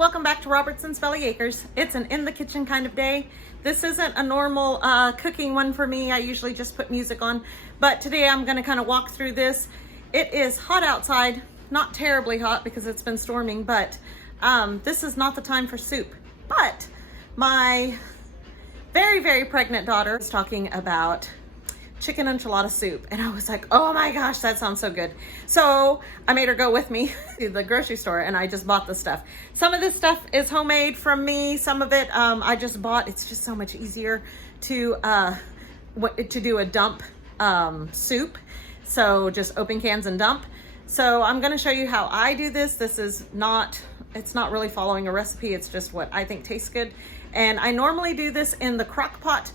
Welcome back to Robertson's Valley Acres. It's an in the kitchen kind of day. This isn't a normal cooking one for me. I usually just put music on, but today I'm gonna kind of walk through this. It is hot outside, not terribly hot because it's been storming, but this is not the time for soup. But my very, very pregnant daughter was talking about chicken enchilada soup, and I was like, oh my gosh, that sounds so good. So I made her go with me to the grocery store, and I just bought the stuff. Some of this stuff is homemade from me, some of it I just bought. It's just so much easier to do a dump soup, so just open cans and dump. So I'm going to show you how I do this. This is not, it's not really following a recipe, it's just what I think tastes good. And I normally do this in the crock pot,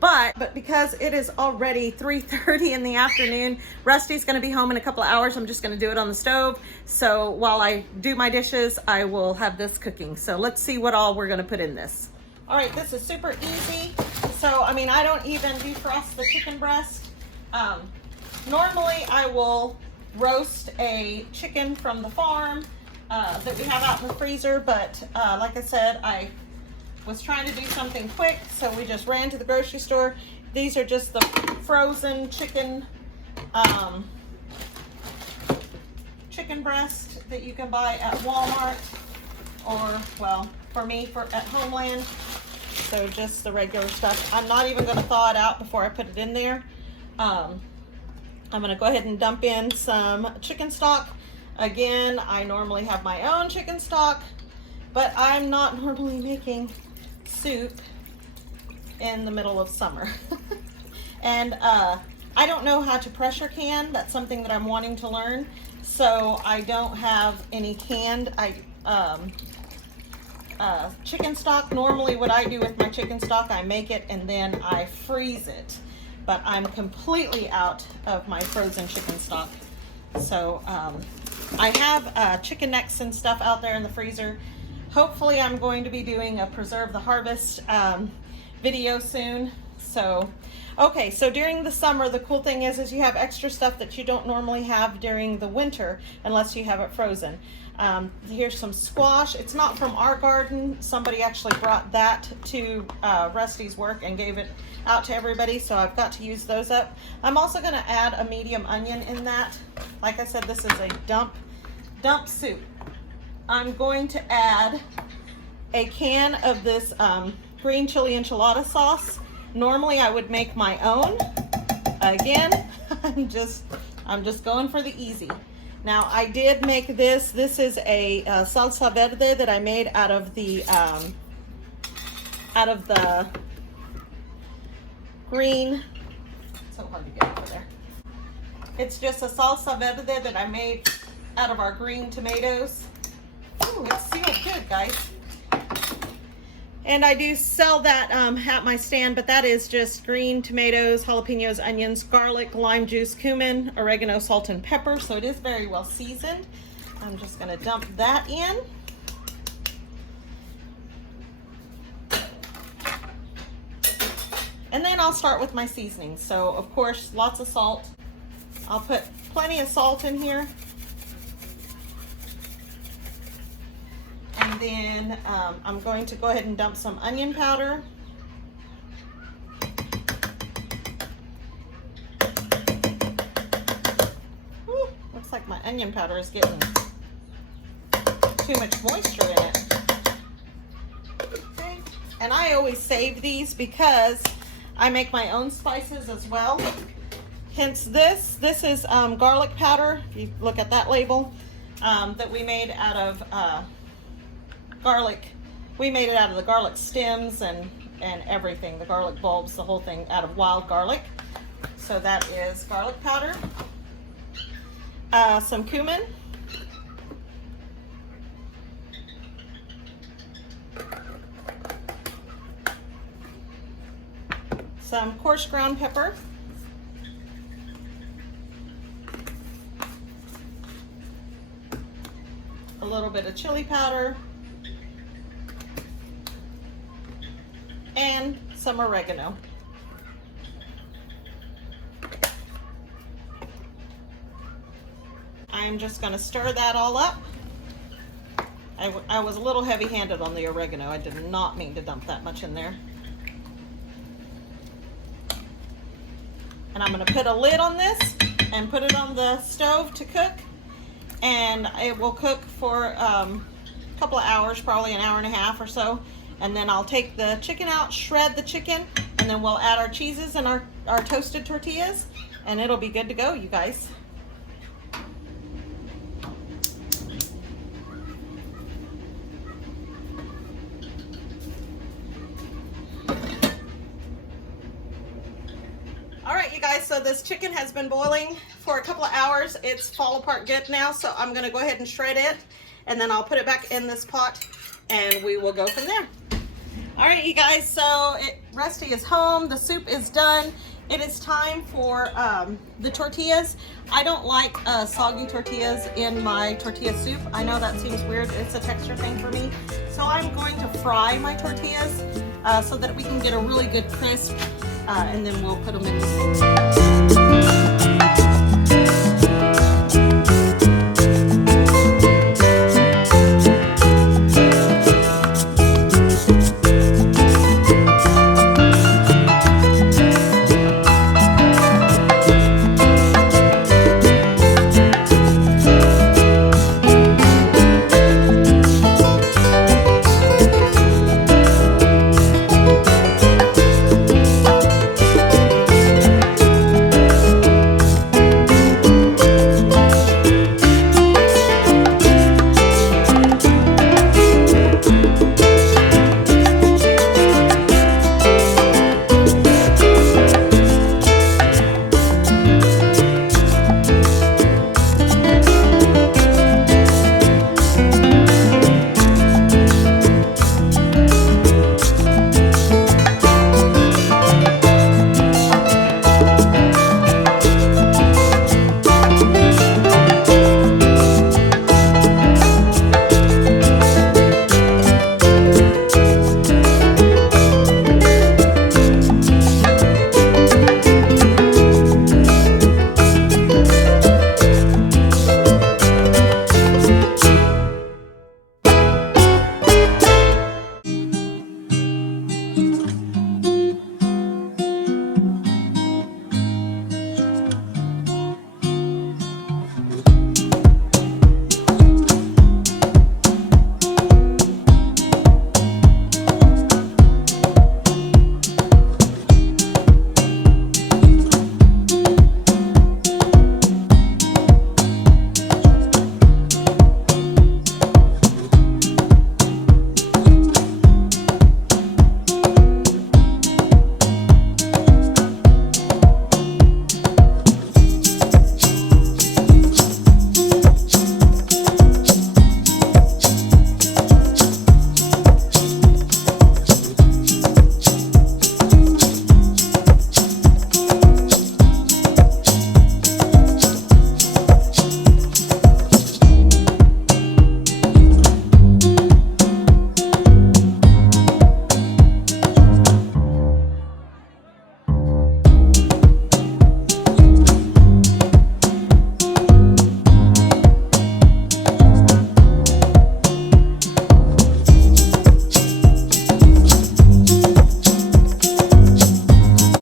but because it is already 3:30 in the afternoon, Rusty's gonna be home in a couple of hours. I'm just gonna do it on the stove. So while I do my dishes, I will have this cooking. So let's see what all we're gonna put in this. All right, this is super easy. So, I mean, I don't even defrost the chicken breast. Normally I will roast a chicken from the farm that we have out in the freezer, but like I said, I was trying to do something quick, so we just ran to the grocery store. These are just the frozen chicken chicken breast that you can buy at Walmart, or, well, for me, at Homeland. So just the regular stuff. I'm not even going to thaw it out before I put it in there. I'm going to go ahead and dump in some chicken stock. Again, I normally have my own chicken stock, but I'm not normally making soup in the middle of summer. And I don't know how to pressure can. That's something that I'm wanting to learn. So I don't have any canned chicken stock. Normally what I do with my chicken stock, I make it and then I freeze it. But I'm completely out of my frozen chicken stock. So I have chicken necks and stuff out there in the freezer. Hopefully I'm going to be doing a Preserve the Harvest video soon. So, okay, so during the summer, the cool thing is you have extra stuff that you don't normally have during the winter unless you have it frozen. Here's some squash. It's not from our garden. Somebody actually brought that to Rusty's work and gave it out to everybody, so I've got to use those up. I'm also going to add a medium onion in that. Like I said, this is a dump soup. I'm going to add a can of this green chili enchilada sauce. Normally I would make my own. Again, I'm just going for the easy. Now I did make this. This is a salsa verde that I made out of the green. It's so hard to get over there. It's just a salsa verde that I made out of our green tomatoes. Ooh, it's sealed good, guys. And I do sell that at my stand, but that is just green tomatoes, jalapenos, onions, garlic, lime juice, cumin, oregano, salt, and pepper. So it is very well seasoned. I'm just going to dump that in. And then I'll start with my seasoning. So, of course, lots of salt. I'll put plenty of salt in here. And then I'm going to go ahead and dump some onion powder. Whew, looks like my onion powder is getting too much moisture in it. Okay. And I always save these because I make my own spices as well. Hence this is garlic powder. If you look at that label, that we made out of garlic. We made it out of the garlic stems and everything, the garlic bulbs, the whole thing, out of wild garlic. So that is garlic powder. Some cumin. Some coarse ground pepper. A little bit of chili powder. And some oregano. I'm just going to stir that all up. I was a little heavy-handed on the oregano. I did not mean to dump that much in there. And I'm going to put a lid on this and put it on the stove to cook. And it will cook for a couple of hours, probably an hour and a half or so. And then I'll take the chicken out, shred the chicken, and then we'll add our cheeses and our toasted tortillas, and it'll be good to go, you guys. All right, you guys, so this chicken has been boiling for a couple of hours. It's fall apart good now, so I'm gonna go ahead and shred it, and then I'll put it back in this pot, and we will go from there. All right, you guys, so Rusty is home. The soup is done. It is time for the tortillas. I don't like soggy tortillas in my tortilla soup. I know that seems weird. It's a texture thing for me. So I'm going to fry my tortillas so that we can get a really good crisp, and then we'll put them in the soup.